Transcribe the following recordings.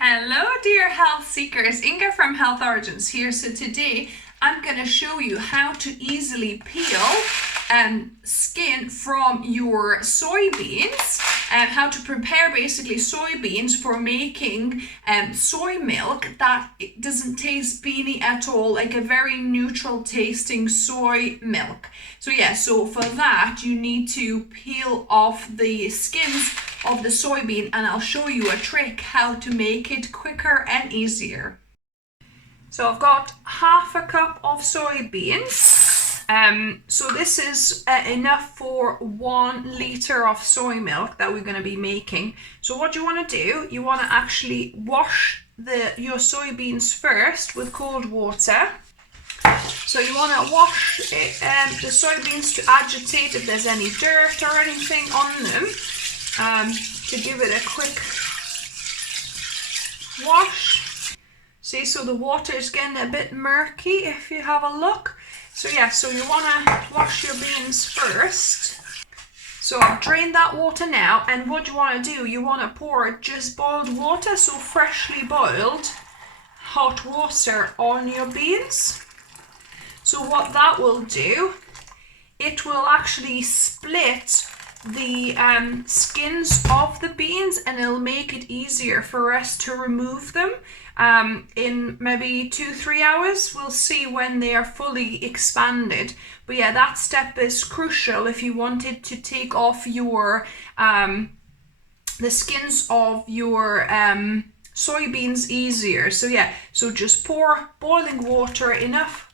Hello dear health seekers, Inga from Health Origins here. So today I'm going to show you how to easily peel skin from your soybeans and how to prepare basically soybeans for making soy milk that it doesn't taste beany at all, like a very neutral tasting soy milk. So for that you need to peel off the skins of the soybean, and I'll show you a trick how to make it quicker and easier. So I've got half a cup of soybeans. So this is enough for 1 litre of soy milk that we're going to be making. So what you want to do, you want to actually wash your soybeans first with cold water. So you want to wash the soybeans to agitate if there's any dirt or anything on them. To give it a quick wash. See, so the water is getting a bit murky if you have a look. So you want to wash your beans first. So I've drained that water now, and what you want to do, you want to pour just boiled water, so freshly boiled hot water on your beans. So what that will do, it will actually split the skins of the beans, and it'll make it easier for us to remove them in maybe 2-3 hours. We'll see when they are fully expanded, but yeah, that step is crucial if you wanted to take off your the skins of your soybeans easier. So just pour boiling water, enough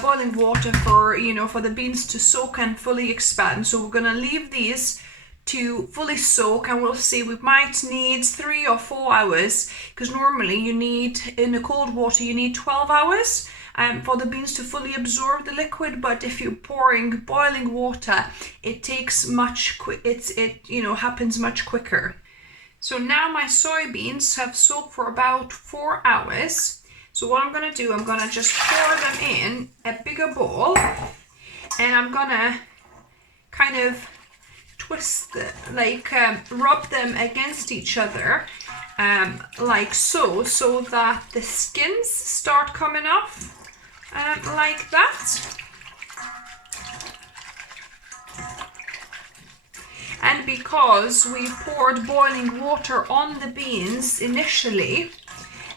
boiling water for the beans to soak and fully expand. So we're going to leave these to fully soak, and we'll see, we might need 3 or 4 hours, because normally you need, in the cold water, you need 12 hours for the beans to fully absorb the liquid. But if you're pouring boiling water, it takes happens much quicker. So now my soybeans have soaked for about 4 hours. So what I'm going to do, I'm going to just pour them in a bigger bowl, and I'm going to kind of twist, rub them against each other, like so that the skins start coming off, like that. And because we poured boiling water on the beans initially,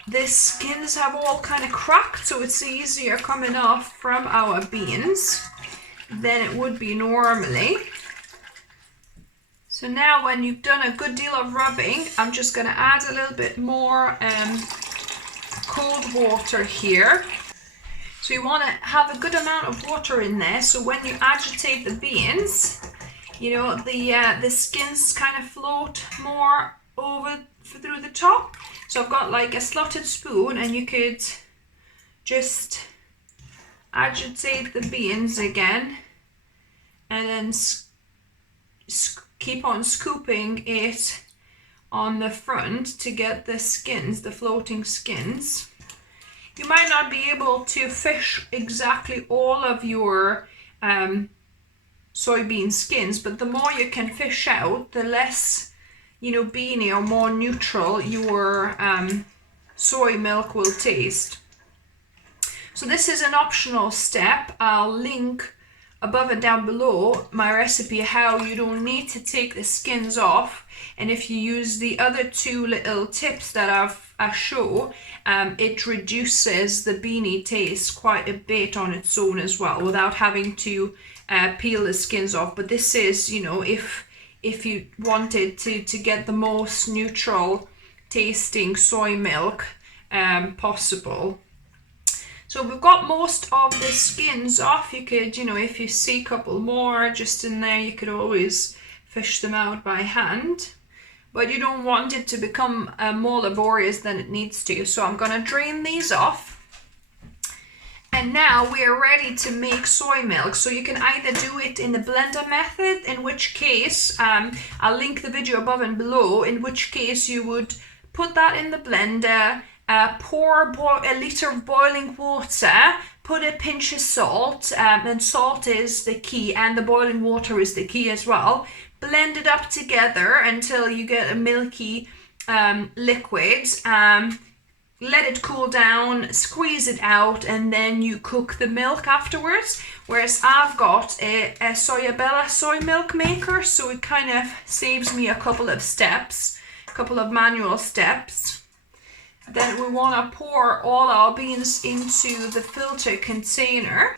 the skins have all kind of cracked, so it's easier coming off from our beans than it would be normally. So now when you've done a good deal of rubbing, I'm just going to add a little bit more cold water here. So you want to have a good amount of water in there, so when you agitate the beans, the skins kind of float more over through the top. So I've got like a slotted spoon, and you could just agitate the beans again, and then keep on scooping it on the front to get the skins, the floating skins. You might not be able to fish exactly all of your soybean skins, but the more you can fish out, the less beany or more neutral your soy milk will taste. So this is an optional step. I'll link above and down below my recipe how you don't need to take the skins off, and if you use the other 2 little tips that I show, it reduces the beany taste quite a bit on its own as well, without having to peel the skins off. But this is, if you wanted to get the most neutral tasting soy milk possible. So we've got most of the skins off. You could, if you see a couple more just in there, you could always fish them out by hand. But you don't want it to become more laborious than it needs to. So I'm going to drain these off. And now we are ready to make soy milk. So you can either do it in the blender method, in which case, I'll link the video above and below, in which case you would put that in the blender, pour a litre of boiling water, put a pinch of salt, and salt is the key, and the boiling water is the key as well. Blend it up together until you get a milky liquid, let it cool down, squeeze it out, and then you cook the milk afterwards. Whereas I've got a Soyabella soy milk maker, so it kind of saves me a couple of steps, a couple of manual steps. Then we want to pour all our beans into the filter container.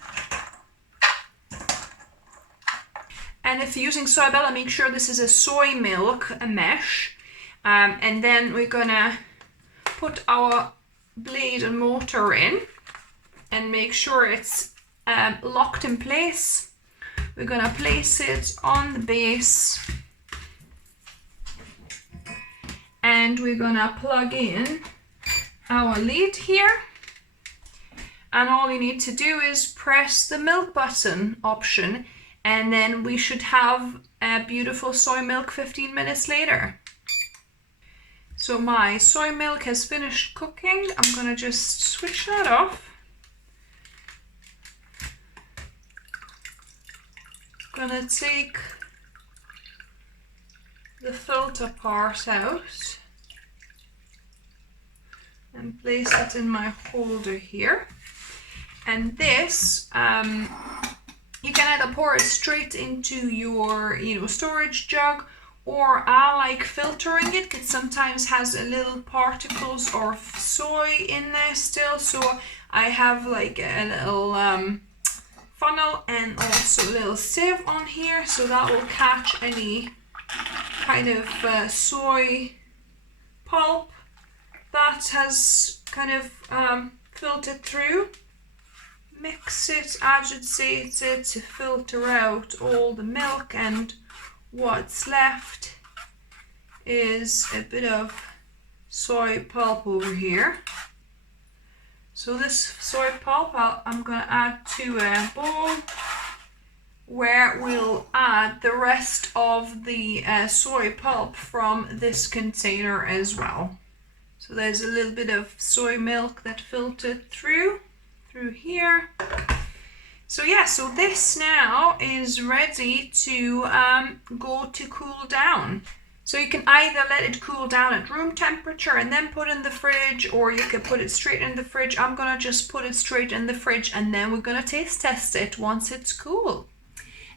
And if you're using Soyabella, make sure this is a soy milk mesh. And then we're gonna put our blade and mortar in and make sure it's locked in place. We're gonna place it on the base and we're gonna plug in our lid here, and all you need to do is press the milk button option, and then we should have a beautiful soy milk 15 minutes later. So my soy milk has finished cooking. I'm gonna just switch that off. Gonna take the filter part out and place it in my holder here. And this, you can either pour it straight into your, storage jug, or I like filtering it because sometimes has a little particles of soy in there still. So I have like a little funnel and also a little sieve on here, so that will catch any kind of soy pulp that has kind of filtered through. Mix it, agitate it to filter out all the milk, and what's left is a bit of soy pulp over here. So this soy pulp I'm going to add to a bowl where we'll add the rest of the soy pulp from this container as well. So there's a little bit of soy milk that filtered through here. So yeah, so this now is ready to go to cool down. So you can either let it cool down at room temperature and then put it in the fridge, or you could put it straight in the fridge. I'm gonna just put it straight in the fridge, and then we're gonna taste test it once it's cool.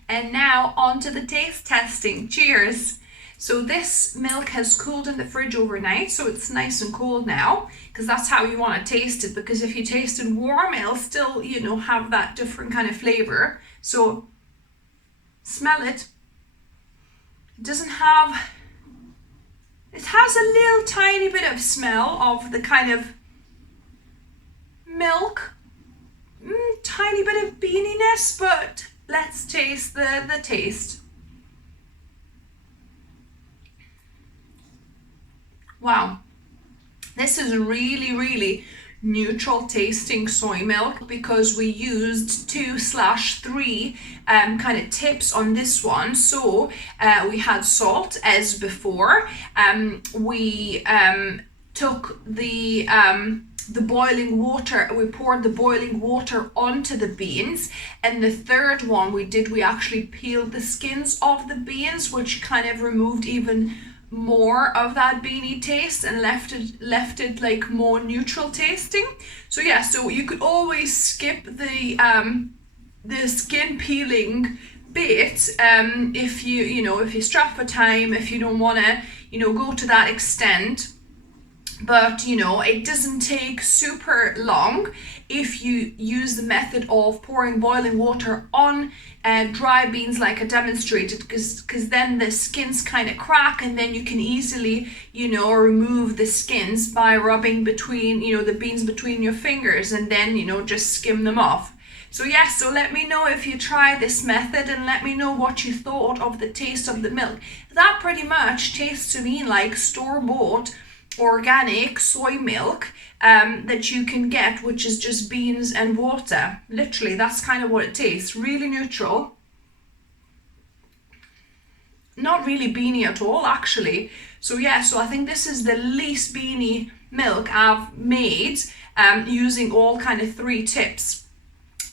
And now on to the taste testing. Cheers. So this milk has cooled in the fridge overnight, so it's nice and cold now, because that's how you want to taste it, because if you taste it warm, it'll still, have that different kind of flavor. So smell it. It has a little tiny bit of smell of the kind of milk, tiny bit of beaniness, but let's taste the taste. Wow, this is really, really neutral tasting soy milk, because we used 2/3 kind of tips on this one. So we had salt as before. We took the boiling water, we poured the boiling water onto the beans, and the third one we actually peeled the skins of the beans, which kind of removed even more of that beany taste and left it like more neutral tasting. So yeah, so you could always skip the skin peeling bit if you strap for time, if you don't want to go to that extent. But it doesn't take super long if you use the method of pouring boiling water on dry beans like I demonstrated, because then the skins kind of crack, and then you can easily remove the skins by rubbing between the beans between your fingers, and then just skim them off. So yeah, so let me know if you try this method, and let me know what you thought of the taste of the milk. That pretty much tastes to me like store-bought organic soy milk that you can get, which is just beans and water. Literally, that's kind of what it tastes. Really neutral. Not really beany at all, actually. So yeah, so I think this is the least beany milk I've made using all kind of 3 tips.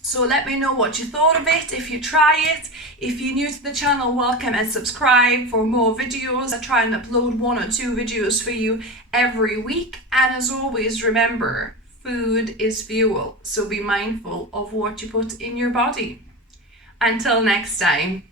So let me know what you thought of it, if you try it. If you're new to the channel, welcome and subscribe for more videos. I try and upload 1 or 2 videos for you every week. And as always, remember, food is fuel, so be mindful of what you put in your body. Until next time.